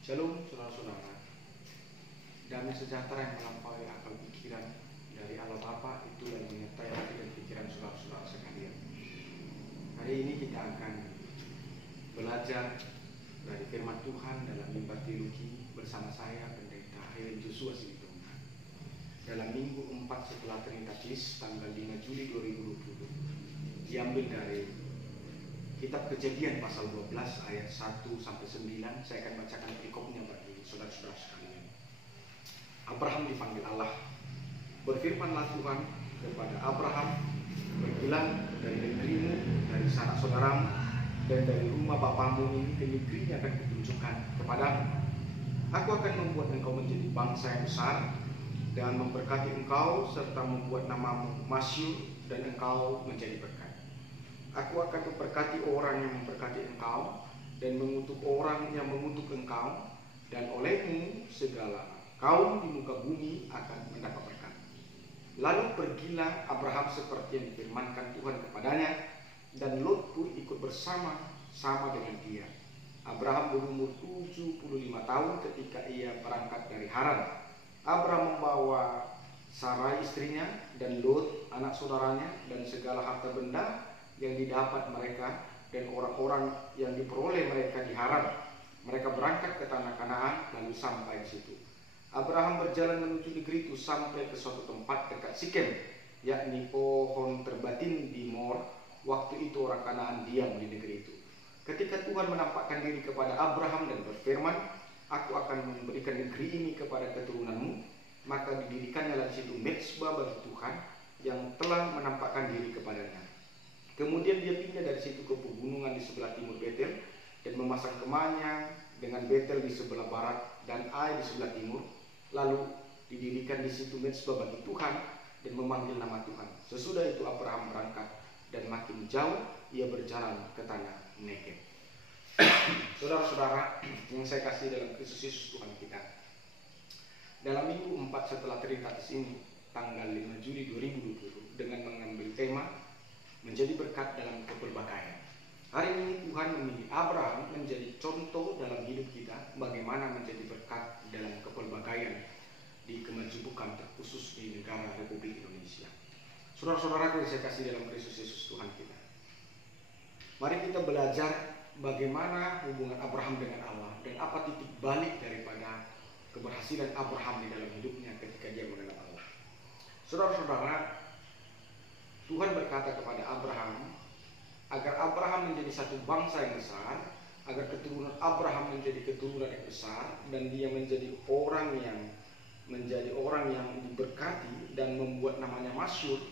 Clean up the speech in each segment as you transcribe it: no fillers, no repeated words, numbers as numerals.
Shalom saudara-saudara. Damai sejahtera yang melampaui akal pikiran dari Allah Bapa itu yang menyertai hati dan pikiran saudara-saudara sekalian. Hari ini kita akan belajar dari firman Tuhan dalam mimbar teologi bersama saya Pendeta Helen Joshua Sibitonga dalam minggu 4 setelah Trinitatis tanggal 5 Juli 2020, diambil dari Kitab Kejadian pasal 12 ayat 1 sampai 9. Saya akan bacakan perikopnya bagi saudara-saudara sekalian. Abraham dipanggil Allah. Berfirmanlah Tuhan kepada Abraham, "Pergilah dari negerimu, dari sanak saudaramu, dan dari rumah bapamu ini ke negeri yang akan kutunjukkan kepadamu. Aku akan membuat engkau menjadi bangsa yang besar dan memberkati engkau serta membuat namamu masyhur dan engkau menjadi berkat. Aku akan memberkati orang yang memberkati engkau dan mengutuk orang yang mengutuk engkau, dan olehmu segala kaum di muka bumi akan mendapat berkat." Lalu pergilah Abraham seperti yang difirmankan Tuhan kepadanya, dan Lot pun ikut bersama-sama dengan dia. Abraham berumur 75 tahun ketika ia berangkat dari Haran. Abraham membawa Sarai istrinya dan Lot anak saudaranya dan segala harta benda yang didapat mereka dan orang-orang yang diperoleh mereka di Haran. Mereka berangkat ke tanah Kanaan lalu sampai di situ. Abraham berjalan menuju negeri itu sampai ke suatu tempat dekat Sikem, yakni pohon terbatin di Mor. Waktu itu orang Kanaan diam di negeri itu. Ketika Tuhan menampakkan diri kepada Abraham dan berfirman, "Aku akan memberikan negeri ini kepada keturunanmu," maka didirikannya di situ mezbah bagi Tuhan yang telah menampakkan diri kepadanya. Kemudian dia pindah dari situ ke pegunungan di sebelah timur Betel dan memasang kemahnya dengan Betel di sebelah barat dan Ai di sebelah timur. Lalu didirikan di situ mezbah bagi Tuhan dan memanggil nama Tuhan. Sesudah itu Abraham berangkat dan makin jauh ia berjalan ke tanah Negev. Saudara-saudara yang saya kasih dalam Kristus Yesus Tuhan kita, dalam minggu 4 setelah Trinitatis ini tanggal 5 Juli 2020 dengan mengambil tema menjadi berkat dalam kepelbagaian. Hari ini Tuhan memilih Abraham menjadi contoh dalam hidup kita bagaimana menjadi berkat dalam kepelbagaian di kemajubukan terkhusus di negara Republik Indonesia. Saudara-saudara yang saya kasih dalam Kristus Yesus Tuhan kita, mari kita belajar bagaimana hubungan Abraham dengan Allah dan apa titik balik daripada keberhasilan Abraham di dalam hidupnya ketika dia mengenal Allah. Saudara-saudara, Tuhan berkata kepada Abraham agar Abraham menjadi satu bangsa yang besar, agar keturunan Abraham menjadi keturunan yang besar, dan dia menjadi orang yang diberkati dan membuat namanya masyhur.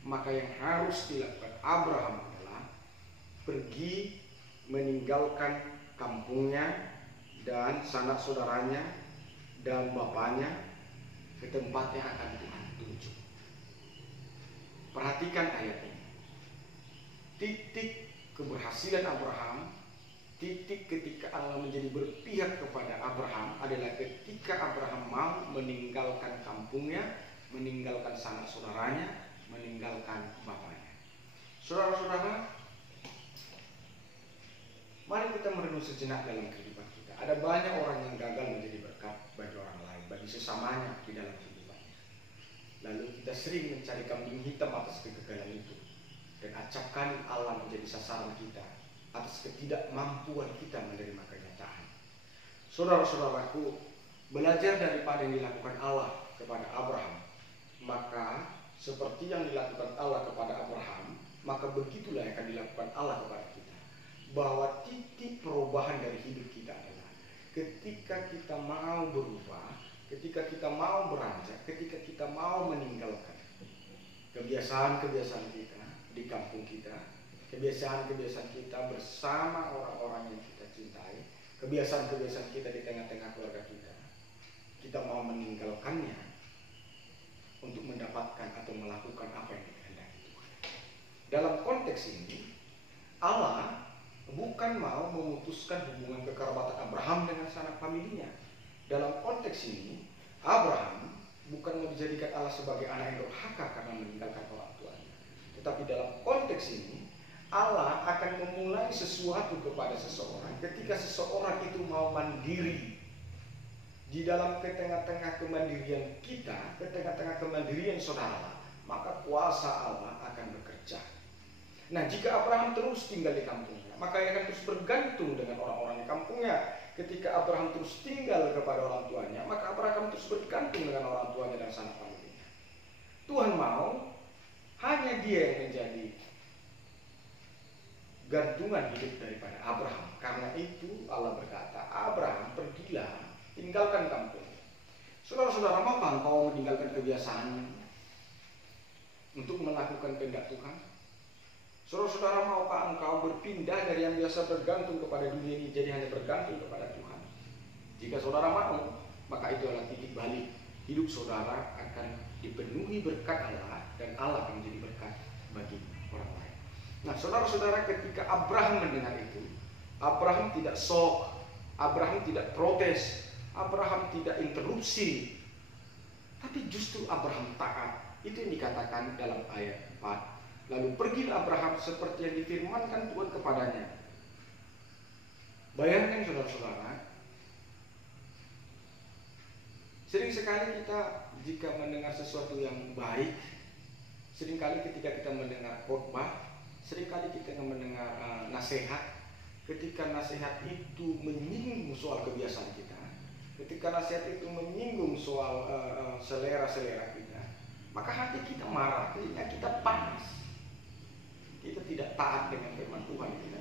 Maka yang harus dilakukan Abraham adalah pergi meninggalkan kampungnya dan sanak saudaranya dan bapaknya ke tempat yang akan Tuhan tunjuk. Perhatikan ayat ini. Titik keberhasilan Abraham, titik ketika Allah menjadi berpihak kepada Abraham adalah ketika Abraham mau meninggalkan kampungnya, meninggalkan sanak saudaranya, meninggalkan bapaknya. Saudara-saudara, mari kita merenung sejenak dalam kehidupan kita. Ada banyak orang yang gagal menjadi berkat bagi orang lain, bagi sesamanya di dalam kehidupannya. Lalu kita sering mencari kambing hitam atas kegagalan itu, dan acap kali Allah menjadi sasaran kita atas ketidakmampuan kita menerima kenyataan. Saudara-saudaraku, belajar daripada yang dilakukan Allah kepada Abraham, maka seperti yang dilakukan Allah kepada Abraham, maka begitulah yang akan dilakukan Allah kepada kita. Bahwa titik perubahan dari hidup kita adalah ketika kita mau berubah, ketika kita mau beranjak, ketika kita mau meninggalkan kebiasaan-kebiasaan kita di kampung kita, kebiasaan-kebiasaan kita bersama orang-orang yang kita cintai, kebiasaan-kebiasaan kita di tengah-tengah keluarga kita, kita mau meninggalkannya untuk mendapatkan atau melakukan apa yang dikehendaki Tuhan. Dalam konteks ini, Allah bukan mau memutuskan hubungan kekerabatan Abraham dengan sanak familinya. Dalam konteks ini, Abraham bukan mau dijadikan Allah sebagai anak yang durhaka karena meninggalkan orang tuanya. Tetapi dalam konteks ini, Allah akan memulai sesuatu kepada seseorang ketika seseorang itu mau mandiri di dalam tengah-tengah kemandirian kita, ke tengah-tengah kemandirian saudara, maka kuasa Allah akan bekerja. Nah, jika Abraham terus tinggal di kampungnya, maka ia akan terus bergantung dengan orang-orang di kampungnya. Ketika Abraham terus tinggal kepada orang tuanya, maka Abraham terus bergantung dengan orang tuanya dan sanak familinya. Tuhan mau hanya dia yang menjadi gantungan hidup daripada Abraham. Karena itu Allah berkata, Abraham, pergilah, tinggalkan kampung. Saudara-saudara, maukah engkau meninggalkan kebiasaan untuk melakukan kehendak Tuhan? Saudara-saudara, maukah engkau berpindah dari yang biasa bergantung kepada dunia ini jadi hanya bergantung kepada Tuhan? Jika saudara mau, maka itu adalah titik balik. Hidup saudara akan dipenuhi berkat Allah dan Allah akan menjadi berkat bagi orang lain. Nah, saudara-saudara, ketika Abraham mendengar itu, Abraham tidak shock, Abraham tidak protes, Abraham tidak interupsi, tapi justru Abraham taat. Itu yang dikatakan dalam ayat 4. Lalu pergilah Abraham seperti yang difirmankan Tuhan kepadanya. Bayangkan saudara-saudara, sering sekali kita jika mendengar sesuatu yang baik, seringkali ketika kita mendengar khotbah, seringkali kita mendengar nasihat, ketika nasihat itu menyinggung soal kebiasaan kita, ketika nasihat itu menyinggung soal selera-selera kita, maka hati kita marah, telinga kita panas. Kita tidak taat dengan firman Tuhan kita.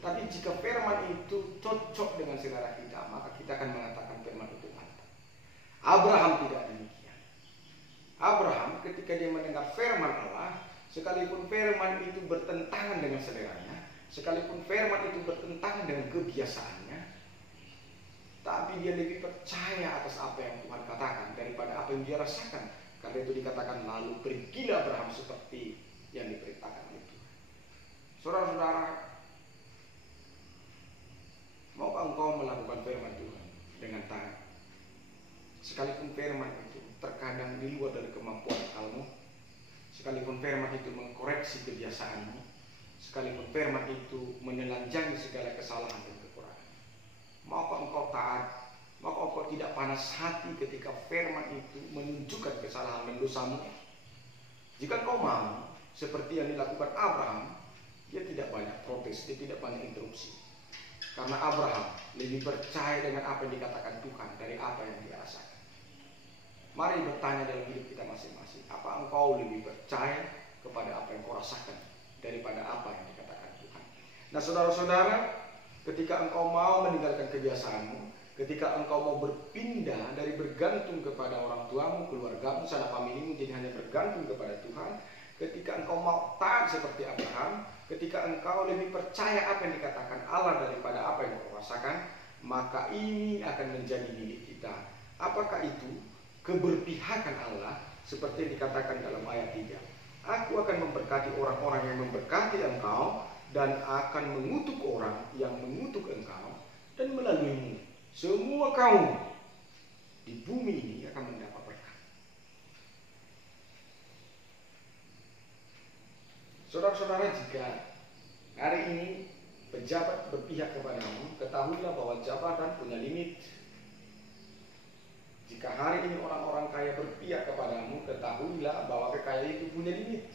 Tapi jika firman itu cocok dengan selera kita, maka kita akan mengatakan firman itu mantap. Abraham tidak demikian. Abraham ketika dia mendengar firman Allah, sekalipun firman itu bertentangan dengan seleranya, sekalipun firman itu bertentangan dengan kebiasaannya, tapi dia lebih percaya atas apa yang Tuhan katakan daripada apa yang dia rasakan. Karena itu dikatakan, lalu pergilah Abraham seperti yang diperintahkan oleh Tuhan. Saudara-saudara, maukah engkau melakukan firman Tuhan dengan taat? Sekalipun firman itu terkadang di luar dari kemampuan akalmu, sekalipun firman itu mengkoreksi kebiasaanmu, sekalipun firman itu menelanjangi segala kesalahan dan kekurangan, maukah engkau taat? Maukah engkau tidak panas hati ketika firman itu menunjukkan kesalahan dan dosamu? Jika engkau mau seperti yang dilakukan Abraham, dia tidak banyak protes, dia tidak banyak interupsi. Karena Abraham lebih percaya dengan apa yang dikatakan Tuhan dari apa yang dia rasakan. Mari bertanya dalam hidup kita masing-masing, apa engkau lebih percaya kepada apa yang kau rasakan daripada apa yang dikatakan Tuhan? Nah, saudara-saudara, ketika engkau mau meninggalkan kebiasaanmu, ketika engkau mau berpindah dari bergantung kepada orang tuamu, keluargamu, sanak familimu, jadi hanya bergantung kepada Tuhan, ketika engkau mau taat seperti Abraham, ketika engkau lebih percaya apa yang dikatakan Allah daripada apa yang kau rasakan, maka ini akan menjadi milik kita. Apakah itu? Keberpihakan Allah seperti yang dikatakan dalam ayat 3. Aku akan memberkati orang-orang yang memberkati engkau, dan akan mengutuk orang yang mengutuk engkau, dan melaluimu semua kaum di bumi ini akan mendapat berkat. Saudara-saudara, jika hari ini pejabat berpihak kepadamu, ketahuilah bahwa jabatan punya limit. Jika hari ini orang-orang kaya berpihak kepadamu, ketahuilah bahwa kekayaan itu punya limit.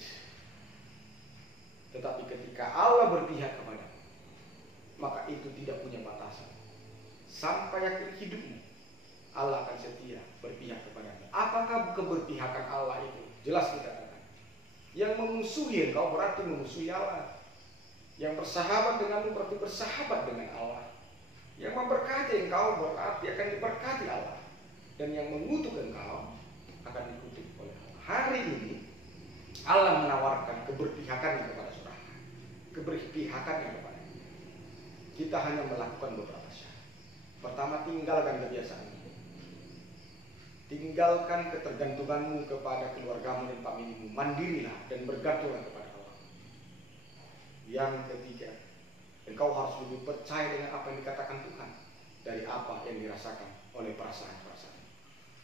Tetapi ketika Allah berpihak kepadamu, maka itu tidak punya batasan. Sampai akhir hidupmu, Allah akan setia berpihak kepadamu. Apakah keberpihakan Allah itu? Jelas dikatakan, yang memusuhi engkau berarti memusuhi Allah. Yang bersahabat denganmu berarti bersahabat dengan Allah. Yang memberkati engkau berarti akan diberkati Allah. Dan yang mengutuk engkau akan dikutuk oleh Allah. Hari ini Allah menawarkan keberpihakannya kepada saudara, keberpihakannya kepada kita. Kita hanya melakukan beberapa syarat. Pertama, tinggalkan kebiasaan. Tinggalkan ketergantunganmu kepada keluargamu dan familimu. Mandirilah dan bergantunglah kepada Allah. Yang ketiga, engkau harus lebih percaya dengan apa yang dikatakan Tuhan dari apa yang dirasakan oleh perasaan-perasaan.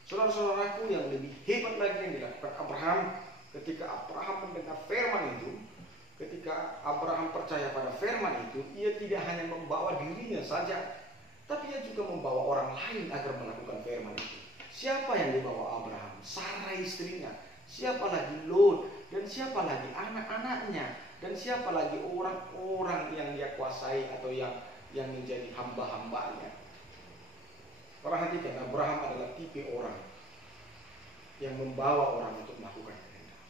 Saudara-saudaraku, yang lebih hebat lagi yang dilakukan Abraham ketika Abraham mendengar firman itu, ketika Abraham percaya pada firman itu, ia tidak hanya membawa dirinya saja, tapi ia dia juga membawa orang lain agar melakukan firman itu. Siapa yang dibawa Abraham? Sarah istrinya. Siapa lagi Lot? Dan siapa lagi anak-anaknya? Dan siapa lagi orang-orang yang dia kuasai atau yang menjadi hamba-hambanya? Perhatikan, Abraham adalah tipe orang yang membawa orang untuk melakukan kehendak.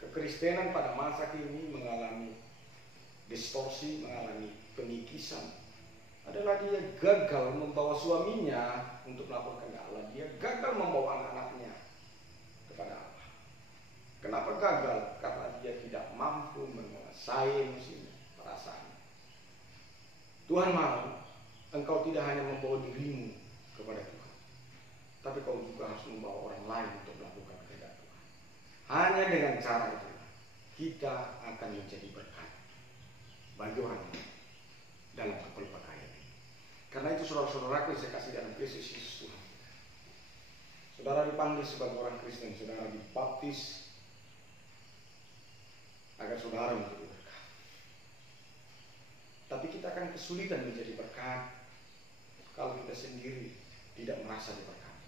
Kekristenan pada masa kini mengalami distorsi, mengalami penikisan. Adalah dia gagal membawa suaminya untuk melakukan kehendak Allah. Dia gagal membawa anak-anaknya kepada Allah. Kenapa gagal? Karena dia tidak mampu menguasai mesin perasaan. Tuhan mau engkau tidak hanya membawa dirimu kepada Tuhan, tapi kau juga harus membawa orang lain untuk melakukan kehendak Tuhan. Hanya dengan cara itu kita akan menjadi berkat bagi orang lain dalam kepelbagaian. Karena itu saudara-saudaraku yang saya kasih dalam Kristus Yesus Tuhan, saudara dipanggil sebagai orang Kristen, saudara dibaptis agar saudara menjadi berkat. Tapi kita akan kesulitan menjadi berkat kalau kita sendiri tidak merasa diberkati.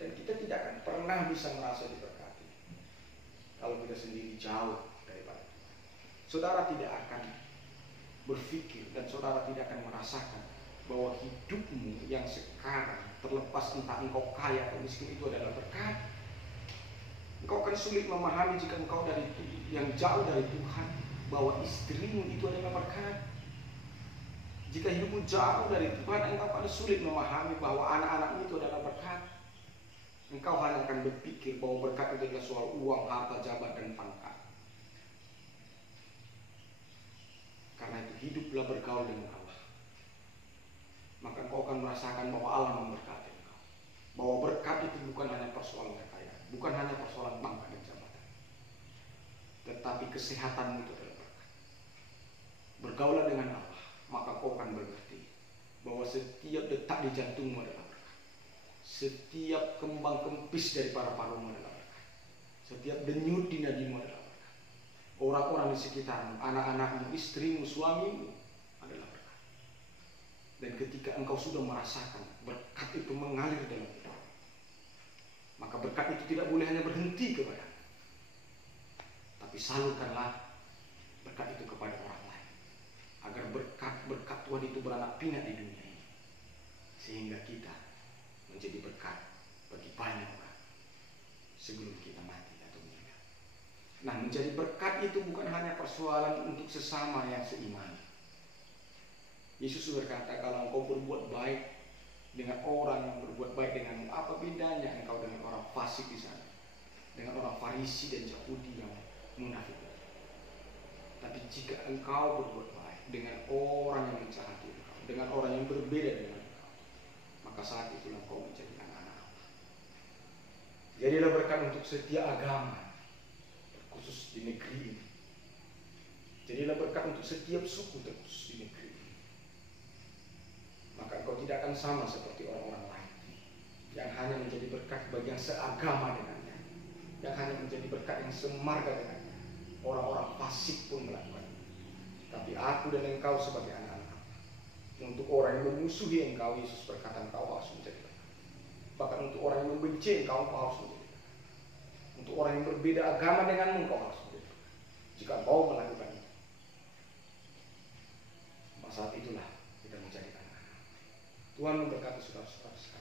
Dan kita tidak akan pernah bisa merasa diberkati kalau kita sendiri jauh daripada Tuhan. Saudara tidak akan berpikir dan saudara tidak akan merasakan bahwa hidupmu yang sekarang, terlepas entah engkau kaya atau miskin, itu adalah berkat. Engkau akan sulit memahami jika engkau yang jauh dari Tuhan, bahwa istrimu itu adalah berkat. Jika hidupmu jauh dari Tuhan, engkau akan sulit memahami bahwa anak-anakmu itu adalah berkat. Engkau hanya akan berpikir bahwa berkat itu adalah soal uang, harta, jabatan, dan pangkat. Karena itu hiduplah bergaul dengan Allah. Maka engkau akan merasakan bahwa Allah memberkati engkau. Bahwa berkat itu bukan hanya persoalan kekayaan, bukan hanya persoalan pangkat dan jabatan, tetapi kesehatanmu itu adalah berkat. Bergaulah dengan Allah, maka kau akan mengerti bahwa setiap detak di jantungmu adalah berkat. Setiap kembang kempis dari paru-parumu adalah berkat. Setiap denyut di nadimu adalah berkat. Orang-orang di sekitarmu, anak-anakmu, istrimu, suamimu adalah berkat. Dan ketika engkau sudah merasakan berkat itu mengalir dalam hidup, maka berkat itu tidak boleh hanya berhenti kepadamu, tapi salurkanlah berkat itu kepada orang lain, agar berkat Tuhan itu beranak pinak di dunia ini, sehingga kita menjadi berkat bagi banyak orang sebelum kita mati atau meninggal. Nah, menjadi berkat itu bukan hanya persoalan untuk sesama yang seiman. Yesus berkata, kalau engkau berbuat baik dengan orang yang berbuat baik denganmu, apa bedanya engkau dengan orang fasik di sana, dengan orang Farisi dan Yahudi yang munafik? Tapi jika engkau berbuat baik dengan orang yang mencahati engkau, dengan orang yang berbeda dengan engkau, maka saat itulah engkau menjadi anak-anak Allah. Jadilah berkat untuk setiap agama, khusus di negeri ini. Jadilah berkat untuk setiap suku, terkhusus di negeri ini. Maka engkau tidak akan sama seperti orang-orang lain yang hanya menjadi berkat bagi yang seagama dengannya, yang hanya menjadi berkat yang semarga dengannya. Orang-orang fasik pun melakukannya. Tapi aku dan engkau sebagai anak-anak Allah, untuk orang yang memusuhi engkau, Yesus berkata engkau harus menjadi berkat. Bahkan untuk orang yang membenci engkau harus menjadi berkat. Untuk orang yang berbeda agama denganmu, engkau harus menjadi berkat. Jika engkau melakukan itu, maka saat itulah kita menjadi anak-anak. Tuhan memberkati saudara-saudara sekalian.